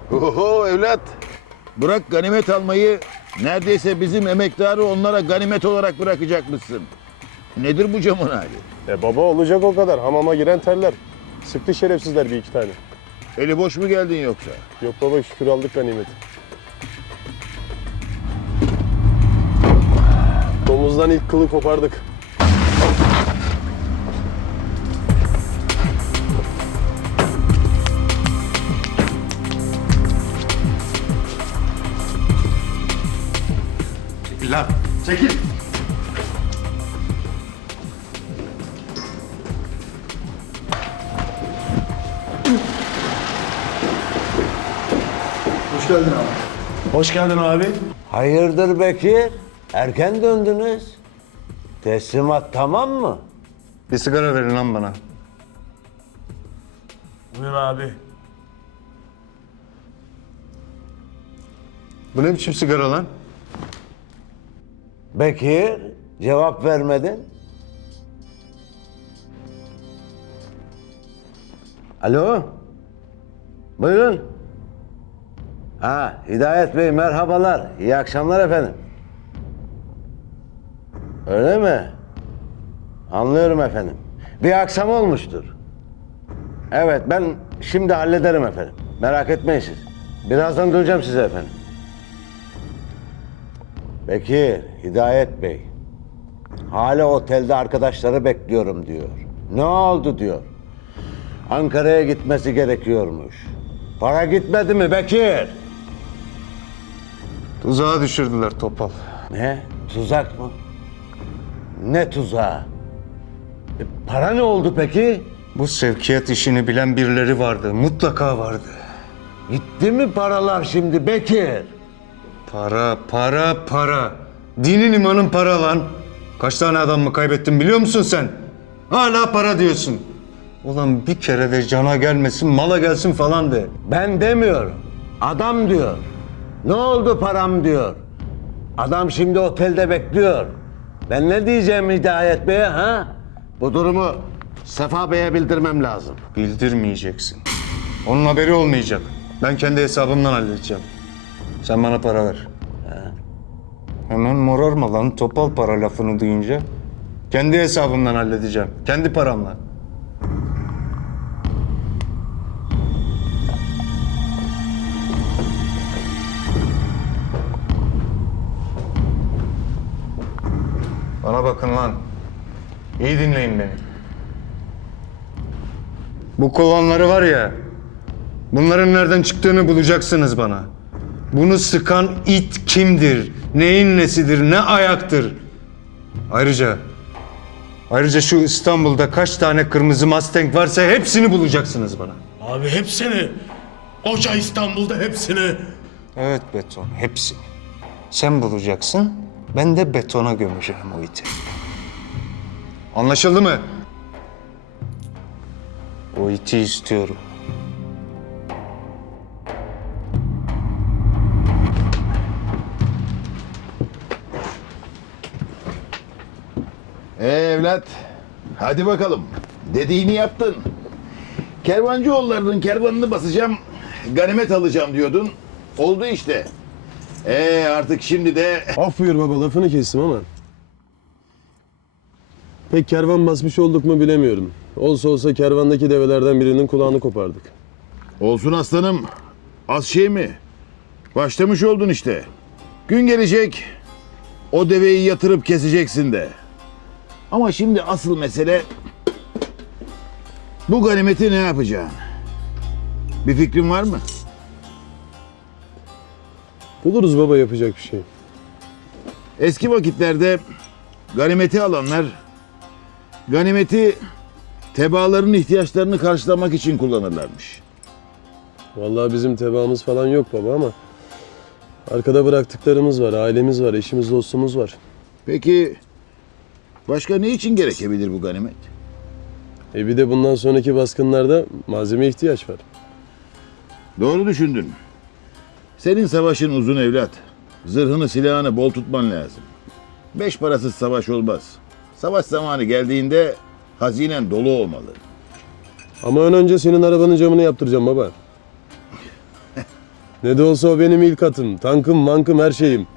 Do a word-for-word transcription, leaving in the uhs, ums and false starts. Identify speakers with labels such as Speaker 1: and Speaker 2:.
Speaker 1: Oho evlat. Bırak ganimet almayı, neredeyse bizim emektarı onlara ganimet olarak bırakacakmışsın. Nedir bu camın hali?
Speaker 2: E baba olacak o kadar. Hamama giren terler. Sıktı şerefsizler bir iki tane.
Speaker 1: Eli boş mu geldin yoksa?
Speaker 2: Yok baba şükür aldık ganimeti. Domuzdan ilk kılı kopardık.
Speaker 3: Çekil lan. Çekil. Hoş geldin abi.
Speaker 4: Hoş geldin abi.
Speaker 5: Hayırdır Bekir? Erken döndünüz. Teslimat tamam mı?
Speaker 3: Bir sigara verin lan bana.
Speaker 4: Buyur abi.
Speaker 3: Bu ne biçim sigara lan?
Speaker 5: Bekir, cevap vermedin. Alo? Buyurun. Ha, Hidayet Bey merhabalar. İyi akşamlar efendim. Öyle mi? Anlıyorum efendim. Bir aksam olmuştur. Evet, ben şimdi hallederim efendim. Merak etmeyin siz. Birazdan döneceğim size efendim. Bekir, Hidayet Bey. Hala otelde arkadaşları bekliyorum diyor. Ne oldu diyor. Ankara'ya gitmesi gerekiyormuş. Para gitmedi mi Bekir?
Speaker 3: Tuzağa düşürdüler Topal.
Speaker 5: Ne? Tuzak mı? Ne tuzağı? E, para ne oldu peki?
Speaker 3: Bu sevkiyat işini bilen birileri vardı. Mutlaka vardı.
Speaker 5: Gitti mi paralar şimdi Bekir?
Speaker 3: Para, para, para. Dinin imanın para lan. Kaç tane adam mı kaybettin biliyor musun sen? Hala para diyorsun. Ulan bir kere de cana gelmesin, mala gelsin falan de.
Speaker 5: Ben demiyorum. Adam diyor. Ne oldu param diyor. Adam şimdi otelde bekliyor. Ben ne diyeceğim Hidayet Bey'e ha? Bu durumu Sefa Bey'e bildirmem lazım.
Speaker 3: Bildirmeyeceksin. Onun haberi olmayacak. Ben kendi hesabımdan halledeceğim. Sen bana para ver. Hemen morarma lan Topal para lafını duyunca. Kendi hesabımdan halledeceğim. Kendi paramla. Bana bakın lan. İyi dinleyin beni. Bu kovanları var ya, bunların nereden çıktığını bulacaksınız bana. Bunu sıkan it kimdir, neyin nesidir, ne ayaktır? Ayrıca, ayrıca şu İstanbul'da kaç tane kırmızı Mustang varsa hepsini bulacaksınız bana.
Speaker 4: Abi hepsini. Koca İstanbul'da hepsini.
Speaker 3: Evet beton, hepsini. Sen bulacaksın, ben de betona gömeceğim o iti. Anlaşıldı mı? O iti istiyorum.
Speaker 1: Ee evlat, hadi bakalım. Dediğini yaptın. Kervancıoğullarının kervanını basacağım, ganimet alacağım diyordun. Oldu işte. Ee artık şimdi de...
Speaker 2: Af buyur baba lafını kestim ama. Pek kervan basmış olduk mu bilemiyorum. Olsa olsa kervandaki develerden birinin kulağını kopardık.
Speaker 1: Olsun aslanım. Az şey mi? Başlamış oldun işte. Gün gelecek, o deveyi yatırıp keseceksin de. Ama şimdi asıl mesele... Bu ganimeti ne yapacaksın? Bir fikrin var mı?
Speaker 2: Buluruz baba yapacak bir şey.
Speaker 1: Eski vakitlerde ganimeti alanlar... Ganimeti tebaaların ihtiyaçlarını karşılamak için kullanırlarmış.
Speaker 2: Vallahi bizim tebaamız falan yok baba ama... Arkada bıraktıklarımız var, ailemiz var, eşimiz, dostumuz var.
Speaker 1: Peki başka ne için gerekebilir bu ganimet?
Speaker 2: E bir de bundan sonraki baskınlarda malzeme ihtiyaç var.
Speaker 1: Doğru düşündün. Senin savaşın uzun evlat. Zırhını silahını bol tutman lazım. Beş parasız savaş olmaz. Savaş zamanı geldiğinde hazinen dolu olmalı.
Speaker 2: Ama ön önce senin arabanın camını yaptıracağım baba. Ne de olsa o benim ilk atım. Tankım, mankım, her şeyim.